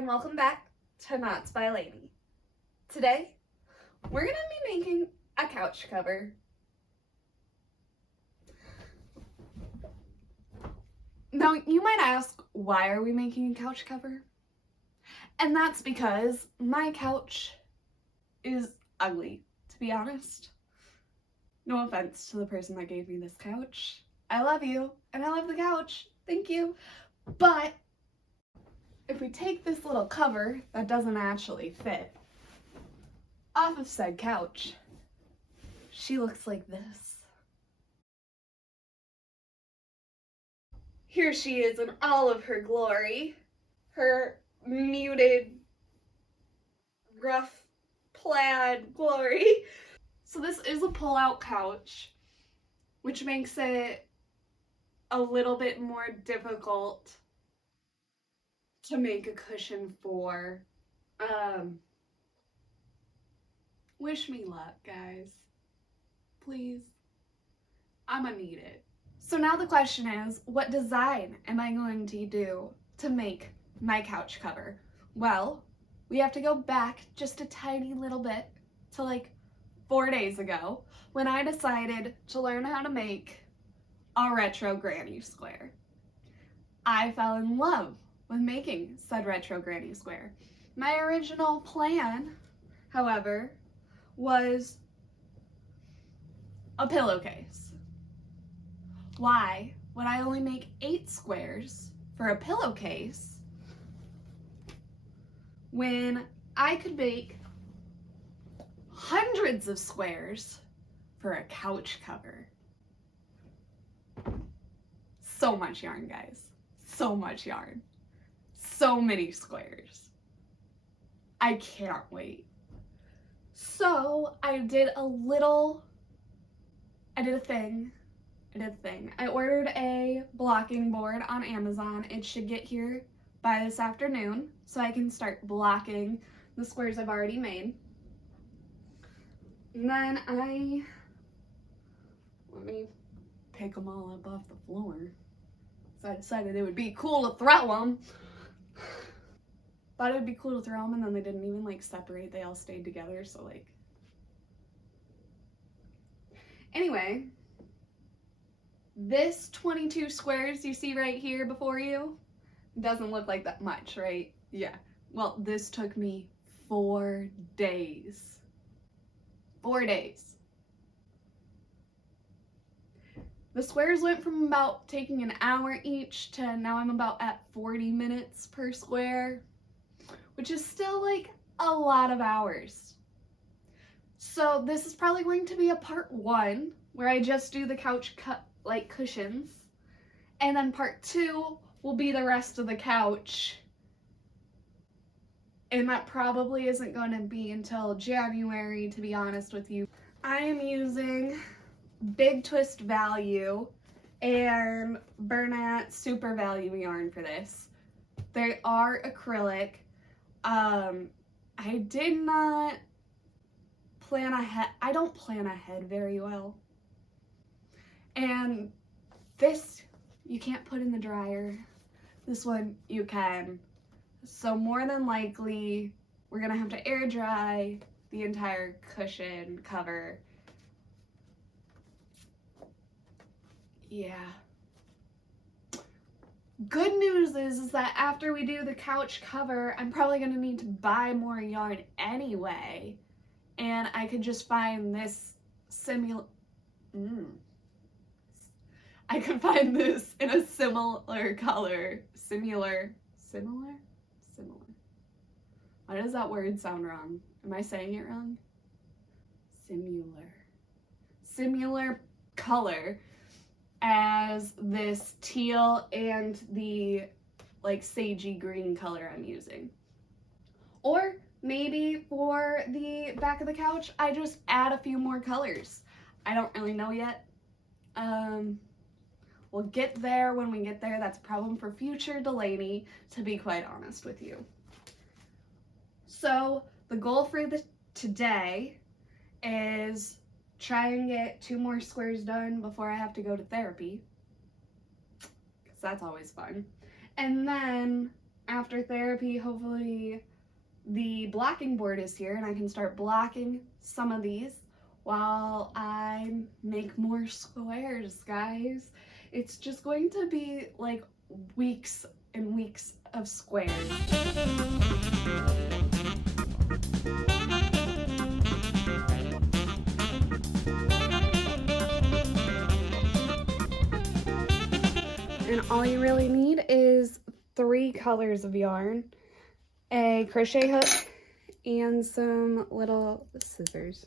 and welcome back to KnotsByLaney. Today, we're going to be making a couch cover. Now, you might ask, why are we making a couch cover? And that's because my couch is ugly, to be honest. No offense to the person that gave me this couch. I love you, and I love the couch. Thank you. But if we take this little cover that doesn't actually fit off of said couch, she looks like this. Here she is in all of her glory. Her muted, rough plaid glory. So this is a pull-out couch, which makes it a little bit more difficult to make a cushion for. Wish me luck, guys. Please. I'm gonna need it. So now the question is, what design am I going to do to make my couch cover? Well, we have to go back just a tiny little bit to like 4 days ago when I decided to learn how to make a retro granny square. I fell in love with making said retro granny square. My original plan, however, was a pillowcase. Why would I only make 8 squares for a pillowcase when I could make hundreds of squares for a couch cover? So much yarn, guys. So much yarn. So many squares. I can't wait. So I did a thing. I ordered a blocking board on Amazon. It should get here by this afternoon so I can start blocking the squares I've already made. And then let me pick them all up off the floor. So I decided it would be cool to throw them. Thought it would be cool to throw them, and then they didn't even like separate. They all stayed together, so like. Anyway, this 22 squares you see right here before you doesn't look like that much, right? Yeah. Well, this took me 4 days. 4 days. The squares went from about taking an hour each to now I'm about at 40 minutes per square, which is still like a lot of hours. So this is probably going to be a part 1 where I just do the couch cushions, and then part 2 will be the rest of the couch, and that probably isn't going to be until January, to be honest with you. I am using Big Twist Value and Bernat Super Value yarn for this. They are acrylic. I did not plan ahead. I don't plan ahead very well. And this you can't put in the dryer. This one you can. So more than likely we're gonna have to air dry the entire cushion cover. Yeah. Good news is that after we do the couch cover, I'm probably going to need to buy more yarn anyway. And I could just find this I could find this in a similar color. Similar. Why does that word sound wrong? Am I saying it wrong? Similar color as this teal and the like sagey green color I'm using. Or maybe for the back of the couch, I just add a few more colors. I don't really know yet. We'll get there when we get there. That's a problem for future Delaney, to be quite honest with you. So the goal for today is try and get 2 more squares done before I have to go to therapy, because that's always fun. And then after therapy, hopefully the blocking board is here and I can start blocking some of these while I make more squares, guys. It's just going to be like weeks and weeks of squares. And all you really need is 3 colors of yarn, a crochet hook, and some little scissors.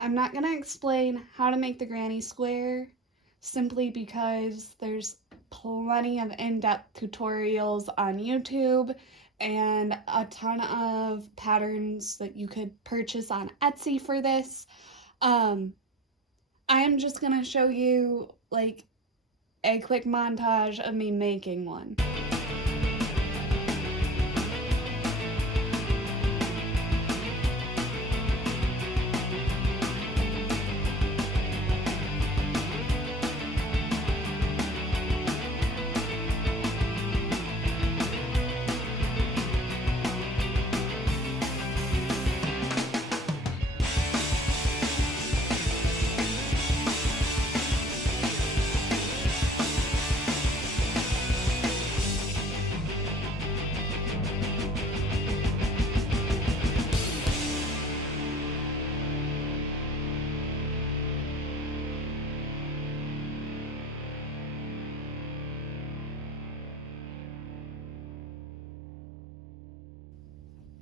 I'm not going to explain how to make the granny square simply because there's plenty of in-depth tutorials on YouTube and a ton of patterns that you could purchase on Etsy for this. I am just going to show you like a quick montage of me making one.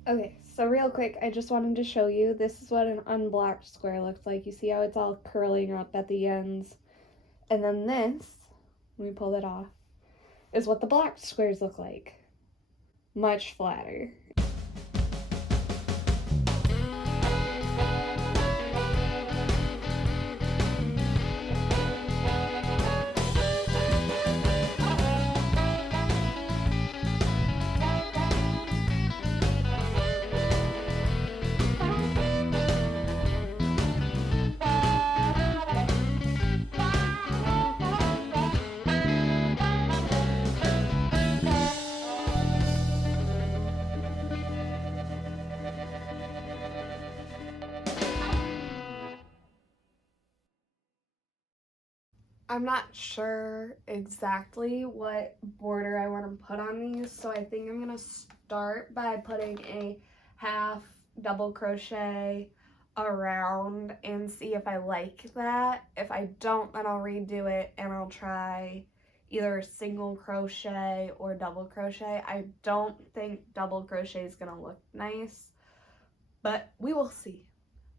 Okay, so real quick, I just wanted to show you, this is what an unblocked square looks like. You see how it's all curling up at the ends? And then this, let me pull it off, is what the blocked squares look like. Much flatter. I'm not sure exactly what border I want to put on these, so I think I'm going to start by putting a half double crochet around and see if I like that. If I don't, then I'll redo it and I'll try either single crochet or double crochet. I don't think double crochet is going to look nice, but we will see.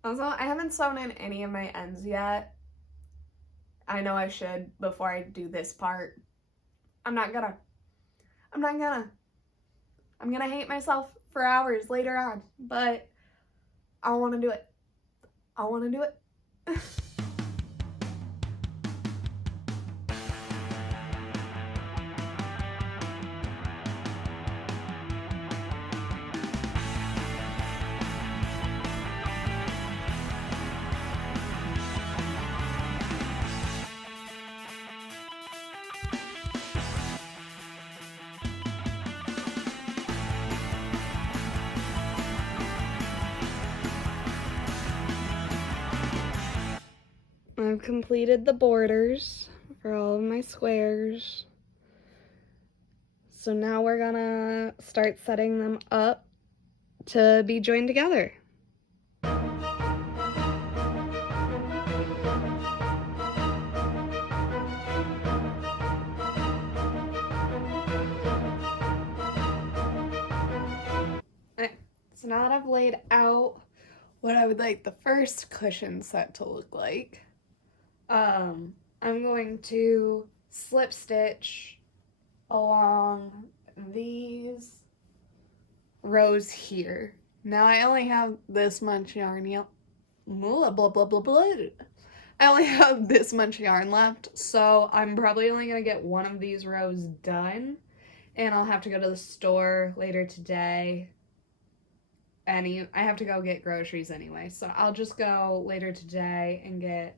Also, I haven't sewn in any of my ends yet. I know I should before I do this part. I'm gonna hate myself for hours later on, but I want to do it. I want to do it. I've completed the borders for all of my squares. So now we're gonna start setting them up to be joined together. Okay, so now that I've laid out what I would like the first cushion set to look like, I'm going to slip stitch along these rows here. Now I only have this much yarn, blah, blah, blah, blah, blah. I only have this much yarn left, so I'm probably only gonna get one of these rows done, and I'll have to go to the store later today. I have to go get groceries anyway, so I'll just go later today and get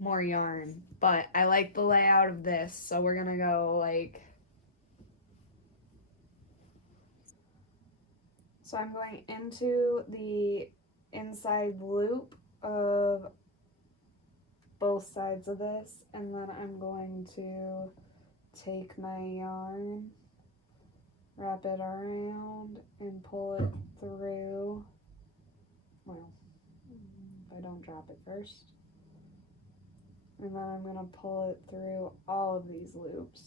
more yarn. But I like the layout of this, so we're gonna go like So I'm going into the inside loop of both sides of this, and then I'm going to take my yarn, wrap it around, and pull it through. Well, if I don't drop it first. And then I'm going to pull it through all of these loops.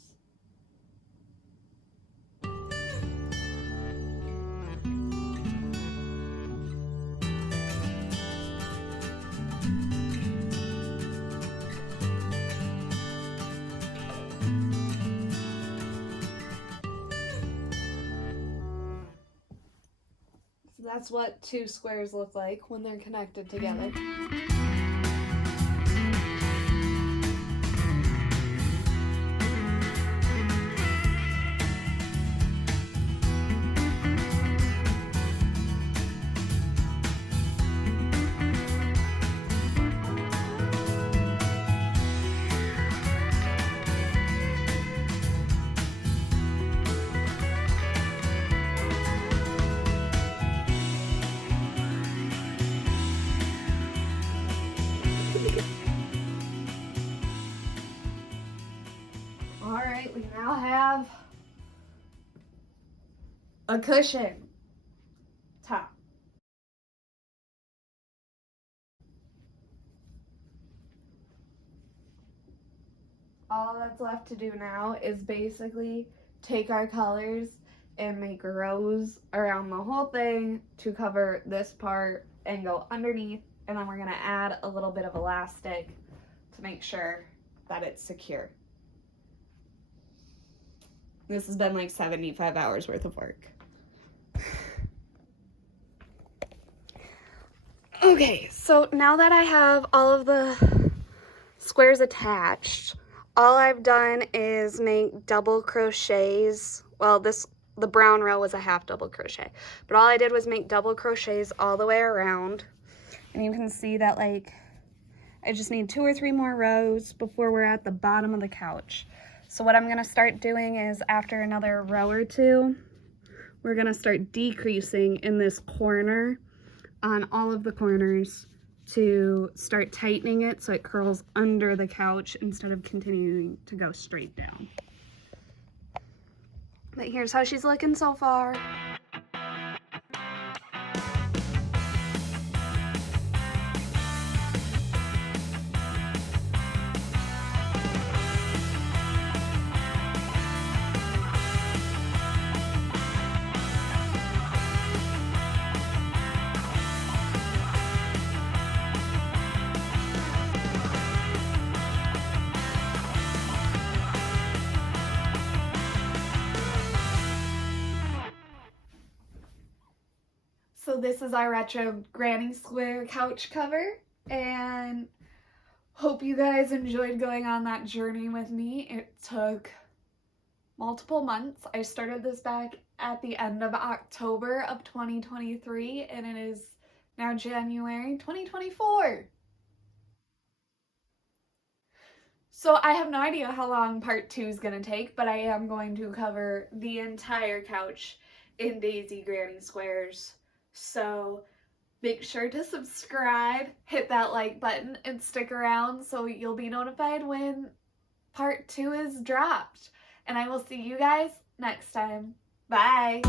So that's what two squares look like when they're connected together. Alright, we now have a cushion top. All that's left to do now is basically take our colors and make rows around the whole thing to cover this part and go underneath, and then we're going to add a little bit of elastic to make sure that it's secure. This has been like 75 hours worth of work. Okay, so now that I have all of the squares attached, all I've done is make double crochets. Well, the brown row was a half double crochet, but all I did was make double crochets all the way around. And you can see that, like, I just need 2 or 3 more rows before we're at the bottom of the couch. So what I'm gonna start doing is, after another row or two, we're gonna start decreasing in this corner on all of the corners to start tightening it so it curls under the couch instead of continuing to go straight down. But here's how she's looking so far. So this is our retro granny square couch cover, and hope you guys enjoyed going on that journey with me. It took multiple months. I started this back at the end of October of 2023, and it is now January 2024. So I have no idea how long part 2 is going to take, but I am going to cover the entire couch in Daisy Granny Squares. So make sure to subscribe, hit that like button, and stick around so you'll be notified when part 2 is dropped. And I will see you guys next time. Bye!